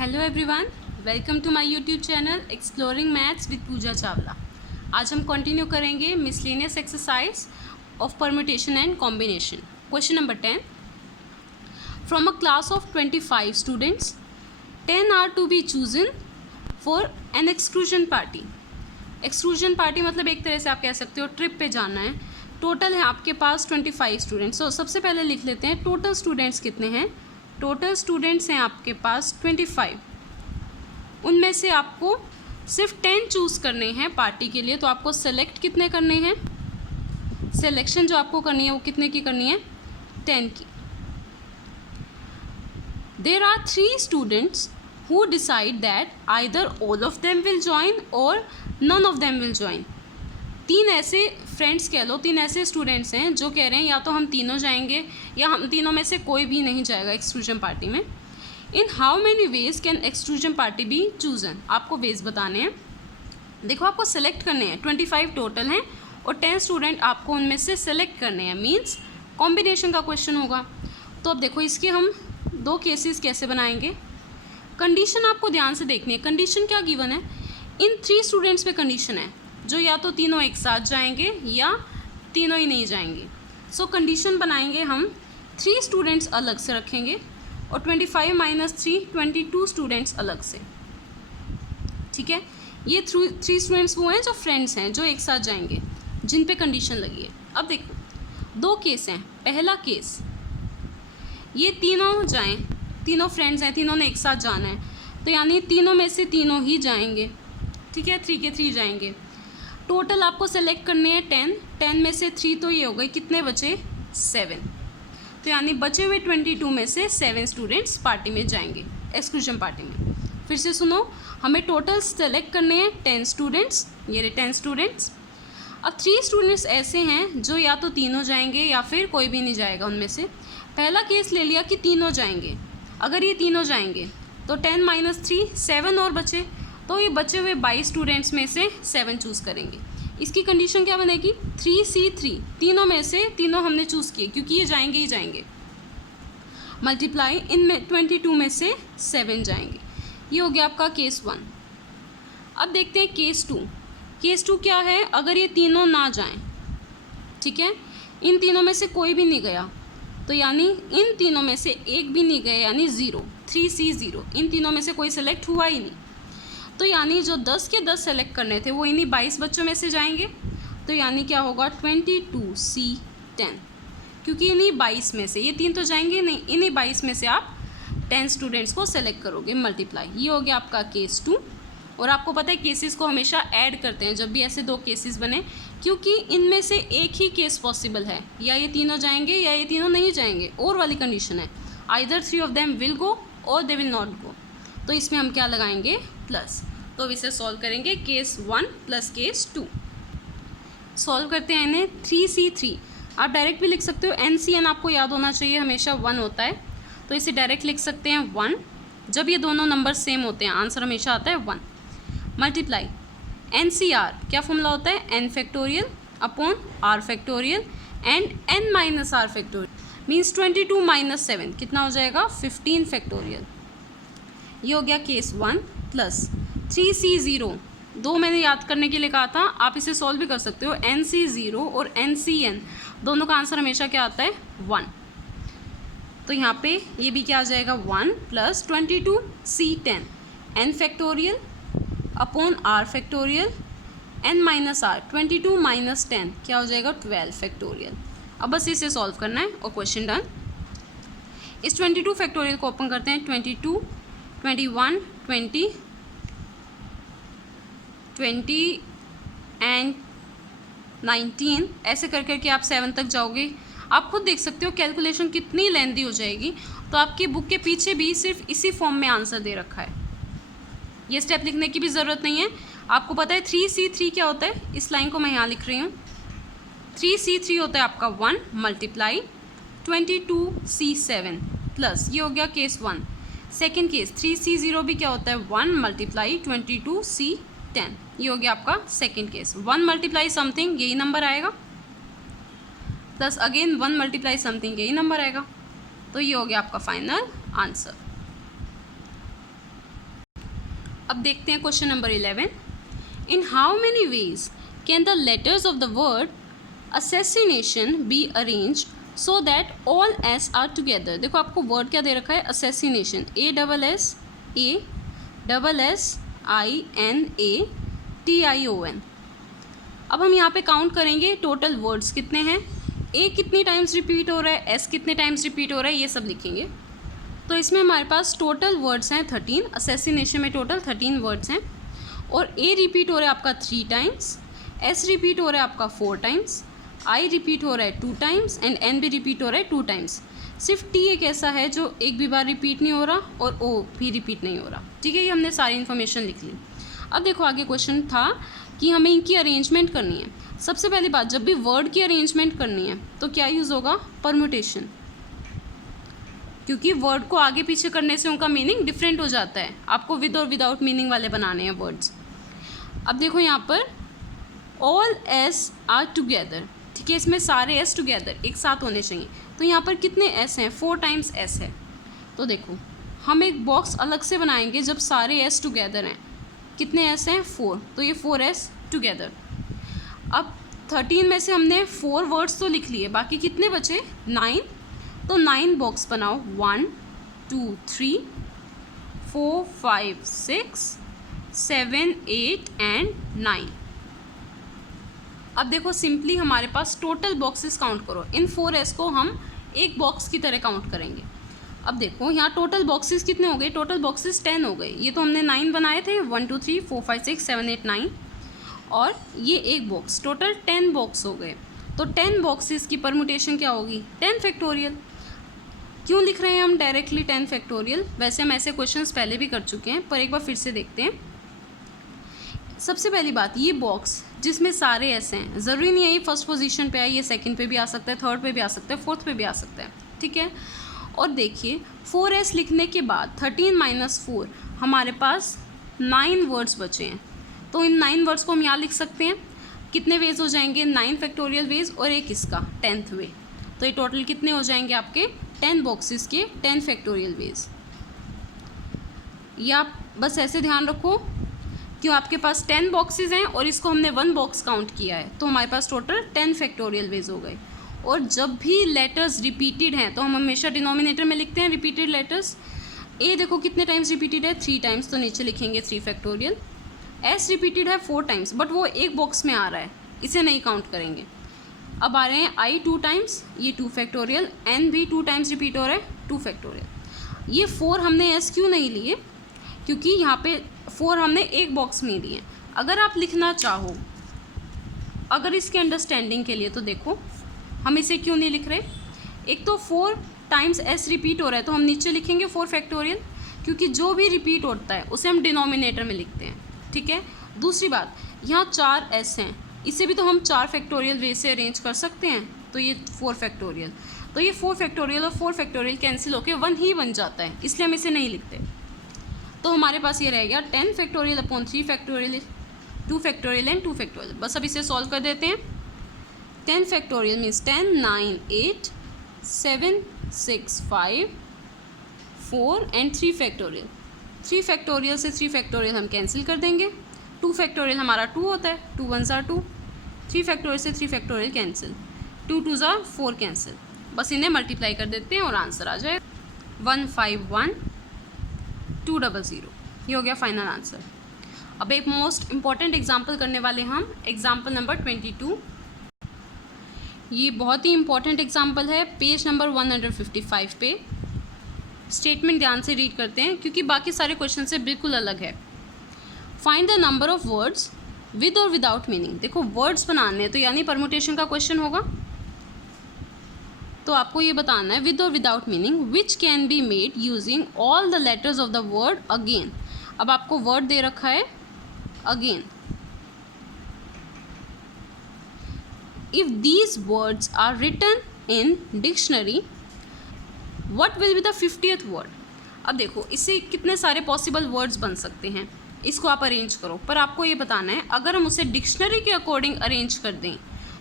Hello everyone, welcome to my YouTube channel exploring maths with Pooja Chawla. आज हम continue करेंगे miscellaneous exercise of permutation and combination. Question number 10, from a class of 25 students 10 are to be chosen for an exclusion party. Exclusion party मतलब एक तरह से आप कह सकते हो ट्रिप पे जाना है। टोटल है आपके पास 25 स्टूडेंट्स। तो सबसे पहले लिख लेते हैं टोटल स्टूडेंट्स कितने हैं। टोटल स्टूडेंट्स हैं आपके पास 25। उनमें से आपको सिर्फ 10 चूज़ करने हैं पार्टी के लिए। तो आपको सेलेक्ट कितने करने हैं, सिलेक्शन जो आपको करनी है वो कितने की करनी है, 10 की। There are 3 students who decide that either all of them will join or none of them will join. 3 ऐसे फ्रेंड्स कह लो, 3 ऐसे स्टूडेंट्स हैं जो कह रहे हैं या तो हम तीनों जाएंगे या हम तीनों में से कोई भी नहीं जाएगा एक्सक्लूजन पार्टी में। In how many ways can exclusion party be chosen. आपको वेज बताने हैं। देखो आपको सेलेक्ट करने हैं, 25 टोटल हैं और 10 स्टूडेंट आपको उनमें से सेलेक्ट करने हैं। मीन्स कॉम्बिनेशन का क्वेश्चन होगा। तो अब देखो इसके हम 2 केसेस कैसे बनाएंगे। कंडीशन आपको ध्यान से देखनी है। कंडीशन क्या गिवन है, इन 3 स्टूडेंट्स पे कंडीशन है जो या तो तीनों एक साथ जाएंगे या तीनों ही नहीं जाएंगे। सो कंडीशन बनाएंगे हम 3 स्टूडेंट्स अलग से रखेंगे और 25 - 3 22 स्टूडेंट्स अलग से। ठीक है, ये 3 स्टूडेंट्स वो हैं जो फ्रेंड्स हैं जो एक साथ जाएंगे, जिन पे कंडीशन लगी है। अब देखो 2 केस हैं। पहला केस, ये तीनों जाएं, तीनों फ्रेंड्स हैं, तीनों ने एक साथ जाना है, तो यानी तीनों में से तीनों ही जाएंगे। ठीक है, 3 के 3 जाएंगे। टोटल आपको सेलेक्ट करने हैं 10 में से 3 तो ये हो गए, कितने बचे 7। तो यानी बचे हुए 22 में से 7 स्टूडेंट्स पार्टी में जाएंगे, एक्सक्लूजन पार्टी में। फिर से सुनो, हमें टोटल सेलेक्ट करने हैं 10 स्टूडेंट्स, ये रहे 10 स्टूडेंट्स। अब 3 स्टूडेंट्स ऐसे हैं जो या तो तीनों जाएंगे या फिर कोई भी नहीं जाएगा उनमें से। पहला केस ले लिया कि तीनों जाएंगे। अगर ये तीनों जाएंगे तो 10 - 3 7 और बचे, तो ये बचे हुए 22 स्टूडेंट्स में से 7 चूज़ करेंगे। इसकी कंडीशन क्या बनेगी, 3C3, तीनों में से तीनों हमने चूज़ किए क्योंकि ये जाएंगे ही जाएंगे, मल्टीप्लाई इनमें 22 में से 7 जाएंगे। ये हो गया आपका केस 1। अब देखते हैं केस 2। केस 2 क्या है, अगर ये तीनों ना जाएं, ठीक है, इन तीनों में से कोई भी नहीं गया, तो यानी इन तीनों में से एक भी नहीं गया, यानी 0, 3C0, इन तीनों में से कोई सेलेक्ट हुआ ही नहीं। तो यानी जो 10 के 10 सेलेक्ट करने थे वो इन्हीं 22 बच्चों में से जाएंगे। तो यानी क्या होगा 22C10, क्योंकि इन्हीं 22 में से, ये 3 तो जाएंगे नहीं, इन्हीं 22 में से आप 10 स्टूडेंट्स को सेलेक्ट करोगे, मल्टीप्लाई। ये हो गया आपका केस 2। और आपको पता है केसेस को हमेशा ऐड करते हैं जब भी ऐसे 2 केसेस बने, क्योंकि इनमें से एक ही केस पॉसिबल है, या ये तीनों जाएंगे या ये तीनों नहीं जाएंगे। और वाली कंडीशन है, either 3 of them will go और दे विल नॉट गो। तो इसमें हम क्या लगाएंगे, प्लस। तो इसे सॉल्व करेंगे, केस 1 प्लस केस 2। सॉल्व करते हैं इन्हें। 3C3 आप डायरेक्ट भी लिख सकते हो, NCN आपको याद होना चाहिए, हमेशा 1 होता है, तो इसे डायरेक्ट लिख सकते हैं 1। जब ये दोनों नंबर सेम होते हैं आंसर हमेशा आता है 1। मल्टीप्लाई NCR, क्या फॉर्मूला होता है, n factorial upon r factorial and n minus r factorial, means 22 - 7 कितना हो जाएगा, 15 फैक्टोरियल। ये हो गया केस 1 प्लस 3C0, 2 मैंने याद करने के लिए कहा था, आप इसे सॉल्व भी कर सकते हो। NC0 और NCN दोनों का आंसर हमेशा क्या आता है, 1। तो यहाँ पे ये भी क्या आ जाएगा, 1 plus 22C10 n factorial upon r factorial n minus r, 22 - 10 क्या हो जाएगा, 12 फैक्टोरियल। अब बस इसे सॉल्व करना है और क्वेश्चन डन। इस 22 फैक्टोरियल को ओपन करते हैं, 22, 21, 20 एंड 19, ऐसे कर करके आप 7 तक जाओगे। आप खुद देख सकते हो कैलकुलेशन कितनी लेंदी हो जाएगी। तो आपकी बुक के पीछे भी सिर्फ इसी फॉर्म में आंसर दे रखा है, ये स्टेप लिखने की भी ज़रूरत नहीं है। आपको पता है 3C3 क्या होता है, इस लाइन को मैं यहाँ लिख रही हूँ। 3C3 होता है आपका 1 मल्टीप्लाई 22C7 प्लस, ये हो गया केस 1। सेकेंड केस 3C0 भी क्या होता है, 1 मल्टीप्लाई 22C10, ये हो गया आपका सेकेंड केस। 1 मल्टीप्लाई समथिंग, यही नंबर आएगा, प्लस अगेन 1 मल्टीप्लाई समथिंग, यही नंबर आएगा। तो ये हो गया आपका फाइनल आंसर। अब देखते हैं question number 11. In how many ways can the letters of the word assassination be arrange so that all S R together. देखो आपको वर्ड क्या दे रखा है, assassination, ASSINATION. अब हम यहाँ पे काउंट करेंगे टोटल वर्ड्स कितने हैं, ए कितनी टाइम्स रिपीट हो रहा है, एस कितने टाइम्स रिपीट हो रहा है, ये सब लिखेंगे. तो इसमें हमारे पास टोटल वर्ड्स हैं 13. assassination में टोटल 13 वर्ड्स हैं और ए रिपीट हो रहा है आपका 3 टाइम्स, एस रिपीट हो रहा है आपका 4 टाइम्स, आई रिपीट हो रहा है 2 टाइम्स एंड एन भी रिपीट हो रहा है 2 टाइम्स. सिर्फ टी एक ऐसा है जो एक भी बार रिपीट नहीं हो रहा और ओ भी रिपीट नहीं हो रहा. ठीक है, ये हमने सारी इन्फॉर्मेशन लिख ली. अब देखो आगे क्वेश्चन था कि हमें इनकी अरेंजमेंट करनी है. सबसे पहली बात, जब भी वर्ड की अरेंजमेंट करनी है तो क्या यूज़ होगा, परम्यूटेशन, क्योंकि वर्ड को आगे पीछे करने से उनका मीनिंग डिफरेंट हो जाता है. आपको विद और विदाउट मीनिंग वाले बनाने हैं वर्ड्स. अब देखो यहाँ पर ऑल एस आर टुगेदर. ठीक है, इसमें सारे एस टुगेदर एक साथ होने चाहिए. तो यहाँ पर कितने एस हैं, 4 टाइम्स एस है. तो देखो हम एक बॉक्स अलग से बनाएंगे जब सारे एस टुगेदर हैं. कितने एस हैं, 4, तो ये 4 एस टुगेदर. अब 13 में से हमने 4 वर्ड्स तो लिख लिए, बाकी कितने बचे, 9. तो 9 बॉक्स बनाओ, 1 2 3 4 5 6 7 8 एंड 9. अब देखो सिंपली हमारे पास टोटल बॉक्सेस काउंट करो. इन 4 एस को हम एक बॉक्स की तरह काउंट करेंगे. अब देखो यहाँ टोटल बॉक्सेस कितने हो गए, टोटल बॉक्सेस 10 हो गए. ये तो हमने 9 बनाए थे, 1 2 3 4 5 6 7 8 9 और ये एक बॉक्स, टोटल 10 बॉक्स हो गए. तो 10 बॉक्सेस की परमुटेशन क्या होगी, 10 फैक्टोरियल. क्यों लिख रहे हैं हम डायरेक्टली 10 फैक्टोरियल, वैसे हम ऐसे क्वेश्चंस पहले भी कर चुके हैं पर एक बार फिर से देखते हैं. सबसे पहली बात, ये बॉक्स जिसमें सारे एस हैं, ज़रूरी नहीं है ये फर्स्ट पोजीशन पे है, ये सेकंड पे भी आ सकता है, थर्ड पे भी आ सकता है, फोर्थ पे भी आ सकता है. ठीक है, और देखिए 4s लिखने के बाद 13 - 4 हमारे पास 9 वर्ड्स बचे हैं. तो इन 9 वर्ड्स को हम यहाँ लिख सकते हैं. कितने वेज हो जाएंगे, 9 फैक्टोरियल वेज और एक इसका 10th वे. तो ये टोटल कितने हो जाएंगे आपके 10 बॉक्सेस के 10 फैक्टोरियल वेज. या आप बस ऐसे ध्यान रखो क्यों आपके पास 10 बॉक्सेस हैं और इसको हमने 1 बॉक्स काउंट किया है, तो हमारे पास टोटल 10 फैक्टोरियल वेज हो गए. और जब भी लेटर्स रिपीटेड हैं तो हम हमेशा डिनोमिनेटर में लिखते हैं रिपीटेड लेटर्स. ए देखो कितने टाइम्स रिपीटेड है, 3 टाइम्स, तो नीचे लिखेंगे 3 फैक्टोरियल. एस रिपीटेड है 4 टाइम्स, बट वो एक बॉक्स में आ रहा है, इसे नहीं काउंट करेंगे. अब आ रहे हैं आई 2 टाइम्स, ये 2 फैक्टोरियल. एन भी 2 टाइम्स रिपीट हो रहा है, 2 फैक्टोरियल. ये 4 हमने एस क्यों नहीं लिए, क्योंकि यहाँ पे 4 हमने एक बॉक्स में लिए. अगर आप लिखना चाहो, अगर इसके अंडरस्टैंडिंग के लिए, तो देखो हम इसे क्यों नहीं लिख रहे. एक तो 4 टाइम्स एस रिपीट हो रहा है तो हम नीचे लिखेंगे 4 फैक्टोरियल, क्योंकि जो भी रिपीट होता है उसे हम डिनोमिनेटर में लिखते हैं. ठीक है, दूसरी बात, यहाँ 4 एस हैं, इसे भी तो हम 4 फैक्टोरियल वे से अरेंज कर सकते हैं. तो ये 4 फैक्टोरियल, तो ये 4 फैक्टोरियल और 4 फैक्टोरियल कैंसिल होकर 1 ही बन जाता है, इसलिए हम इसे नहीं लिखते. तो हमारे पास ये रह गया 10 factorial upon 3 factorial, 2 factorial and 2 factorial. बस अब इसे सॉल्व कर देते हैं. 10 factorial means 10 9 8 7 6 5 4 and 3 factorial. 3 factorial से 3 फैक्टोरियल हम कैंसिल कर देंगे. 2 फैक्टोरियल हमारा 2 होता है, 2 1s are 2. 3 फैक्टोरियल से 3 factorial cancel, 2 2s are 4 cancel. बस इन्हें मल्टीप्लाई कर देते हैं और आंसर आ जाए 151,200. ये हो गया फाइनल आंसर. अब एक मोस्ट इम्पॉर्टेंट एग्जाम्पल करने वाले हम, एग्जाम्पल नंबर 22. ये बहुत ही इंपॉर्टेंट एग्जाम्पल है, पेज नंबर 155 पे. स्टेटमेंट ध्यान से रीड करते हैं क्योंकि बाकी सारे क्वेश्चन से बिल्कुल अलग है. Find the number of words with और विदाउट मीनिंग. देखो वर्ड्स बनाने हैं तो यानी परमुटेशन का क्वेश्चन होगा, तो आपको ये बताना है विद और without meaning which can be made using all the letters of the word again. अब आपको वर्ड दे रखा है again. If these words are written in dictionary what will be the 50th word. अब देखो इससे कितने सारे पॉसिबल वर्ड्स बन सकते हैं, इसको आप अरेंज करो. पर आपको ये बताना है अगर हम उसे डिक्शनरी के अकॉर्डिंग अरेंज कर दें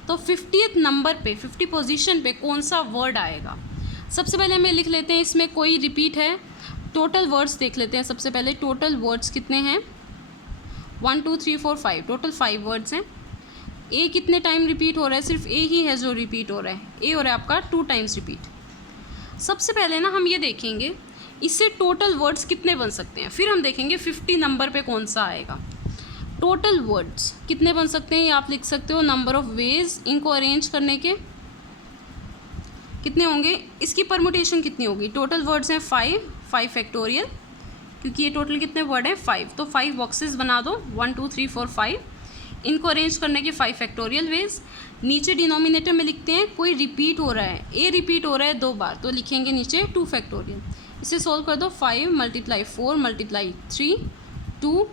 तो 50th नंबर पे 50 पोजीशन पे कौन सा वर्ड आएगा. सबसे पहले हमें लिख लेते हैं इसमें कोई रिपीट है. टोटल वर्ड्स देख लेते हैं. सबसे पहले टोटल वर्ड्स कितने हैं, 1 2 3 4 5, टोटल 5 वर्ड्स हैं। ए कितने टाइम रिपीट हो रहा है? सिर्फ ए ही है जो रिपीट हो रहा है, ए हो रहा है आपका 2 टाइम्स रिपीट। सबसे पहले ना हम ये देखेंगे इससे टोटल वर्ड्स कितने बन सकते हैं, फिर हम देखेंगे 50 नंबर पे कौन सा आएगा। टोटल वर्ड्स कितने बन सकते हैं ये आप लिख सकते हो, नंबर ऑफ वेज इनको अरेंज करने के कितने होंगे, इसकी परमुटेशन कितनी होगी। टोटल वर्ड्स हैं 5 फैक्टोरियल, क्योंकि ये टोटल कितने वर्ड हैं 5, तो 5 बॉक्सेस बना दो 1 2 3 4 5, इनको अरेंज करने के 5 फैक्टोरियल वेज। नीचे डिनोमिनेटर में लिखते हैं कोई रिपीट हो रहा है, ए रिपीट हो रहा है 2 बार, तो लिखेंगे नीचे 2 फैक्टोरियल। इसे सोल्व कर दो, 5 × 4 × 3 2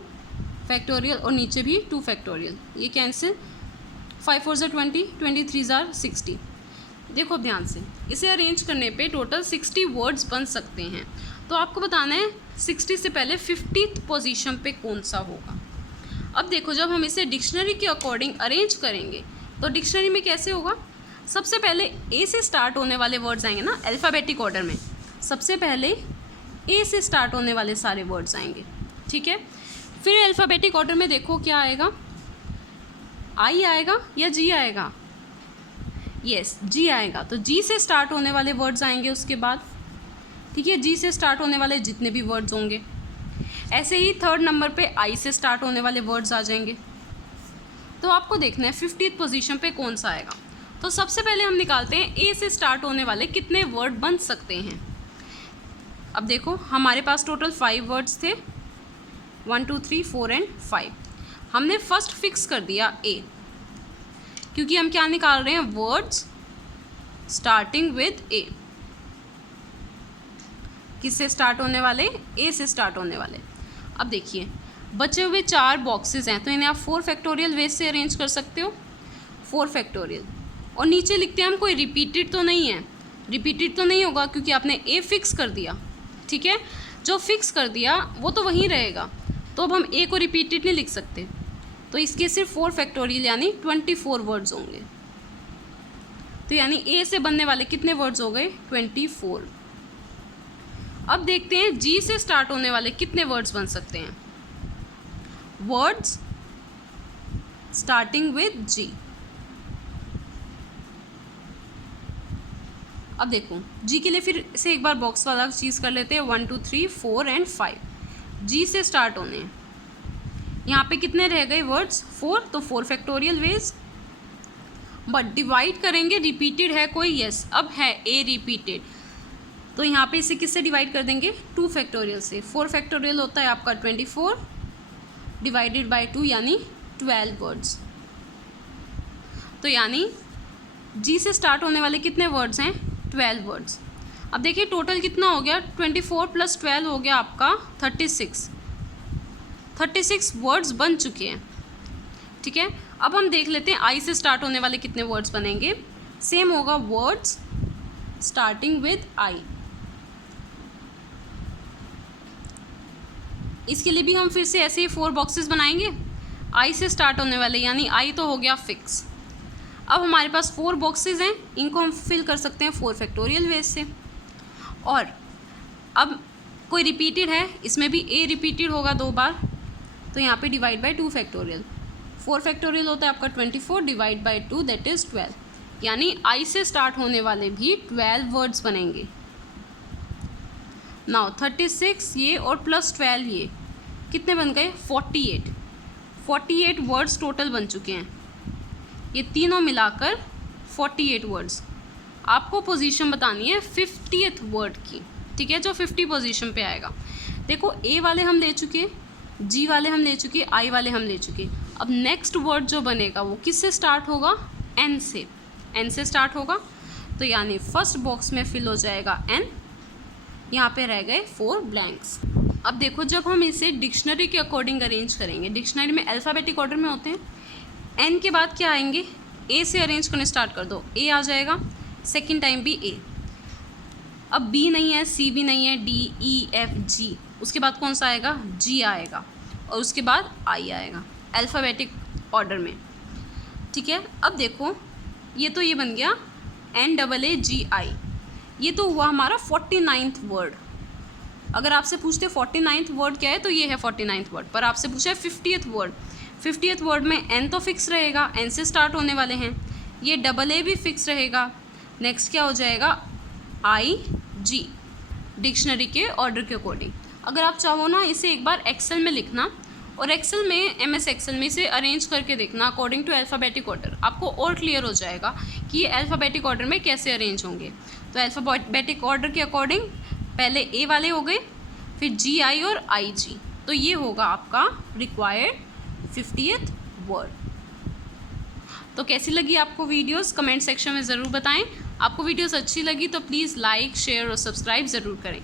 फैक्टोरियल, और नीचे भी 2 फैक्टोरियल, ये कैंसिल। 5 4 ज़ा 20, 23 ज़ा 60। देखो ध्यान से, इसे अरेंज करने पे टोटल 60 वर्ड्स बन सकते हैं। तो आपको बताना है 60 से पहले 50th पोजीशन पे कौन सा होगा। अब देखो जब हम इसे डिक्शनरी के अकॉर्डिंग अरेंज करेंगे तो डिक्शनरी में कैसे होगा, सबसे पहले ए से स्टार्ट होने वाले वर्ड्स आएंगे ना अल्फ़ाबेटिक ऑर्डर में, सबसे पहले ए से स्टार्ट होने वाले सारे वर्ड्स आएंगे, ठीक है। फिर अल्फ़ाबेटिक ऑर्डर में देखो क्या आएगा, आई आएगा या जी आएगा, यस जी आएगा, तो जी से स्टार्ट होने वाले वर्ड्स आएंगे उसके बाद, ठीक है, जी से स्टार्ट होने वाले जितने भी वर्ड्स होंगे। ऐसे ही थर्ड नंबर पे आई से स्टार्ट होने वाले वर्ड्स आ जाएंगे। तो आपको देखना है 50th पोजीशन पे कौन सा आएगा। तो सबसे पहले हम निकालते हैं ए से स्टार्ट होने वाले कितने वर्ड बन सकते हैं। अब देखो हमारे पास टोटल 5 वर्ड्स थे, 1 2 3 4 एंड 5। हमने फर्स्ट फिक्स कर दिया ए, क्योंकि हम क्या निकाल रहे हैं, वर्ड्स स्टार्टिंग विद ए। किससे स्टार्ट होने वाले, ए से स्टार्ट होने वाले। अब देखिए बचे हुए 4 बॉक्सेस हैं, तो इन्हें आप 4 फैक्टोरियल वेज से अरेंज कर सकते हो, 4 फैक्टोरियल। और नीचे लिखते हैं हम कोई रिपीटेड तो नहीं है, रिपीटेड तो नहीं होगा क्योंकि आपने ए फिक्स कर दिया, ठीक है, जो फिक्स कर दिया वो तो वहीं रहेगा, तो अब हम ए को रिपीटेड नहीं लिख सकते, तो इसके सिर्फ 4 फैक्टोरियल यानी 24 वर्ड्स होंगे। तो यानी ए से बनने वाले कितने वर्ड्स हो गए, 24। अब देखते हैं जी से स्टार्ट होने वाले कितने वर्ड्स बन सकते हैं, वर्ड्स स्टार्टिंग विद जी। अब देखो जी के लिए फिर से एक बार बॉक्स वाला चीज़ कर लेते हैं, 1 2 3 4 एंड 5 जी से स्टार्ट होने हैं। यहाँ पे कितने रह गए वर्ड्स, 4, तो 4 फैक्टोरियल वेज, बट डिवाइड करेंगे, रिपीटेड है कोई, यस अब है ए रिपीटेड, तो यहाँ पे इसे किससे डिवाइड कर देंगे, 2 फैक्टोरियल से। 4 फैक्टोरियल होता है आपका 24 डिवाइडेड बाय 2 यानी 12 वर्ड्स। तो यानी जी से स्टार्ट होने वाले कितने वर्ड्स हैं, 12 वर्ड्स। अब देखिए टोटल कितना हो गया, 24 + 12 हो गया आपका 36 वर्ड्स बन चुके हैं, ठीक है। अब हम देख लेते हैं आई से स्टार्ट होने वाले कितने वर्ड्स बनेंगे। सेम होगा, वर्ड्स स्टार्टिंग विद आई। इसके लिए भी हम फिर से ऐसे ही 4 बॉक्सेस बनाएंगे, आई से स्टार्ट होने वाले, यानी आई तो हो गया फिक्स। अब हमारे पास 4 बॉक्सेस हैं, इनको हम फिल कर सकते हैं 4 फैक्टोरियल वेज से। और अब कोई रिपीटेड है, इसमें भी ए रिपीटेड होगा 2 बार, तो यहाँ पे डिवाइड बाय 2 फैक्टोरियल। 4 फैक्टोरियल होता है आपका 24 डिवाइड बाय 2 दैट इज़ 12, यानी आई से स्टार्ट होने वाले भी 12 वर्ड्स बनेंगे। नाउ 36 ये और प्लस 12 ये कितने बन गए, 48 वर्ड्स टोटल बन चुके हैं, ये तीनों मिलाकर 48 वर्ड्स। आपको पोजीशन बतानी है 50th वर्ड की, ठीक है, जो 50 पोजीशन पे आएगा। देखो ए वाले हम ले चुके, जी वाले हम ले चुके, आई वाले हम ले चुके। अब नेक्स्ट वर्ड जो बनेगा वो किससे स्टार्ट होगा, एन से, एन से स्टार्ट होगा, तो यानी फर्स्ट बॉक्स में फिल हो जाएगा एन, यहाँ पे रह गए 4 ब्लैंक्स। अब देखो जब हम इसे डिक्शनरी के अकॉर्डिंग अरेंज करेंगे, डिक्शनरी में अल्फ़ाबेटिक ऑर्डर में होते हैं, एन के बाद क्या आएंगे, ए से अरेंज करने स्टार्ट कर दो, ए आ जाएगा, सेकेंड टाइम भी ए। अब बी नहीं है, सी भी नहीं है, डी ई एफ जी, उसके बाद कौन सा आएगा, जी आएगा, और उसके बाद आई आएगा अल्फ़ाबेटिक ऑर्डर में, ठीक है। अब देखो ये तो ये बन गया NAAGI, ये तो हुआ हमारा 49th वर्ड, अगर आपसे पूछते 49th वर्ड क्या है तो ये है 49th वर्ड, पर आपसे पूछा है 50th वर्ड। 50th वर्ड में एन तो फिक्स रहेगा, एन से स्टार्ट होने वाले हैं, ये डबल ए भी फिक्स रहेगा। नेक्स्ट क्या हो जाएगा, आई जी, डिक्शनरी के ऑर्डर के अकॉर्डिंग। अगर आप चाहो ना इसे एक बार एक्सेल में लिखना, और एक्सेल में, MS एक्सेल में इसे अरेंज करके देखना अकॉर्डिंग टू अल्फ़ाबेटिक ऑर्डर, आपको और क्लियर हो जाएगा कि ये अल्फ़ाबेटिक ऑर्डर में कैसे अरेंज होंगे। तो अल्फ़ाबेटिक ऑर्डर के अकॉर्डिंग पहले ए वाले हो गए, फिर GI और IG, तो ये होगा आपका रिक्वायर्ड 50th वर्ड। तो कैसी लगी आपको वीडियोस, कमेंट सेक्शन में ज़रूर बताएं। आपको वीडियोस अच्छी लगी तो प्लीज़ लाइक, शेयर और सब्सक्राइब ज़रूर करें।